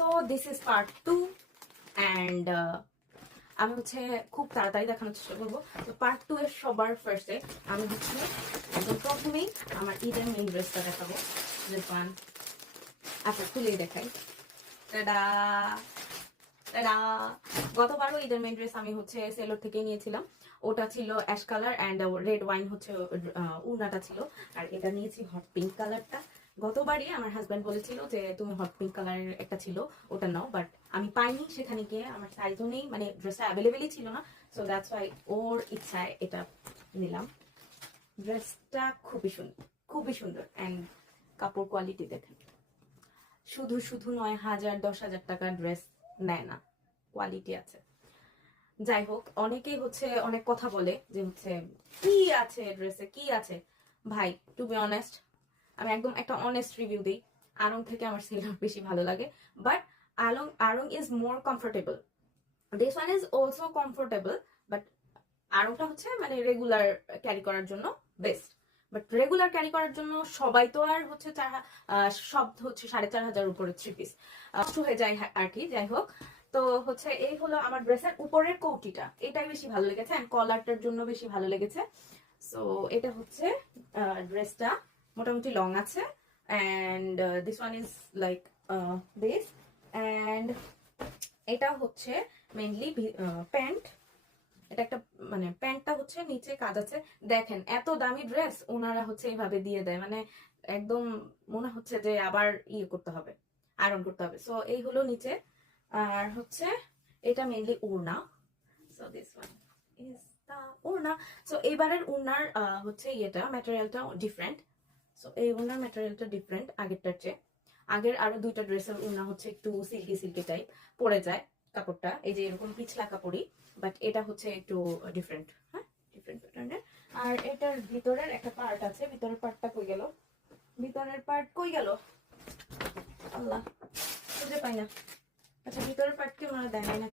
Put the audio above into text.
So this is part 2 and আমি হচ্ছে খুব তাড়াতাড়ি দেখানোর চেষ্টা করবো। তো পার্ট 2 এর সবার ফার্স্টে আমি হচ্ছে একদম প্রথমেই আমার ঈদের মেইন ড্রেসটা দেখাবো। This one. আচ্ছা, খুলেই দেখাই। Ta-da ta-da. গতবারও ঈদের মেইন ড্রেস আমি হচ্ছে সেলোর থেকে নিয়েছিলাম। ওটা ছিল ash colour and red wine হচ্ছে উনাটা ছিল। আর এটা নিয়েছি হট পিঙ্ক কালারটা। গতবারই আমার হাজব্যান্ড বলেছিল যে তুমি হট পিঙ্ক কালারের একটা ছিল ওটা নাও, বাট আমি পাইনি সেখানে গিয়ে, আমার সাইজও নেই, মানে ড্রেসটা অ্যাভেলেবেলই ছিল না। সো দ্যাটস ওয়াই ওর ইচ্ছায় এটা নিলাম। ড্রেসটা খুবই সুন্দর, খুবই সুন্দর অ্যান্ড কাপড় কোয়ালিটি দেখেন। শুধু শুধু 9,000 10,000 টাকার ড্রেস নেয় না, কোয়ালিটি আছে। যাই হোক, অনেকেই হচ্ছে অনেক কথা বলে যে হচ্ছে কি আছে ড্রেসে, কি আছে। ভাই, টু বি অনেস্ট, আমি একদম একটা অনেস্ট রিভিউ দিই। আরং থেকে আমার সেলার বেশি ভালো লাগে, but Aarong is more comfortable. This one is also comfortable, but আরংটা হচ্ছে মানে রেগুলার ক্যারি করার জন্য বেস্ট। বাট রেগুলার ক্যারি করার জন্য সবাই তো আর হচ্ছে সব হচ্ছে 4,500 উপরে 3 পিস নষ্ট হয়ে যায় আর কি। যাই হোক, তো হচ্ছে এই হলো আমার ড্রেসের উপরের কৌটিটা, এটাই বেশি ভালো লেগেছে অ্যান্ড কলারটার জন্য বেশি ভালো লেগেছে। সো এটা হচ্ছে ড্রেসটা মোটামুটি লং আছে and this one is like this and এটা হচ্ছে মেইনলি প্যান্ট। এটা একটা মানে প্যান্টটা হচ্ছে নিচে কাজ আছে। দেখেন এত দামি ড্রেস ওনারা হচ্ছে এইভাবে দিয়ে দেয়, মানে একদম মনে হচ্ছে যে আবার ইয়ে করতে হবে, আয়রন করতে হবে। সো এই হলো নিচে। আর হচ্ছে এটা মেইনলি ওড়না। So this one is the ওড়না। সো এবারের ওড়নার হচ্ছে ইয়েটা ম্যাটেরিয়ালটা ডিফারেন্ট। সো এই ওড়নার ম্যাটেরিয়ালটা ডিফারেন্ট আগেরটার চেয়ে। আগের আরো দুইটা ড্রেসের ওড়না হচ্ছে একটু সিল্কি সিল্কি টাইপ পড়ে যায় কাপড়টা, এই যে এরকম পিছলা কাপড়ই, বাট এটা হচ্ছে একটু ডিফারেন্ট। হ্যাঁ, ডিফারেন্ট প্যাটার্নের। আর এটার ভিতরের একটা পার্ট আছে, ভিতরের পার্টটা কই গেল, ভিতরের পার্ট কই গেল, আল্লাহ খুঁজে পাই না। আচ্ছা, ভিতরের পার্ট কি মনে দেয় না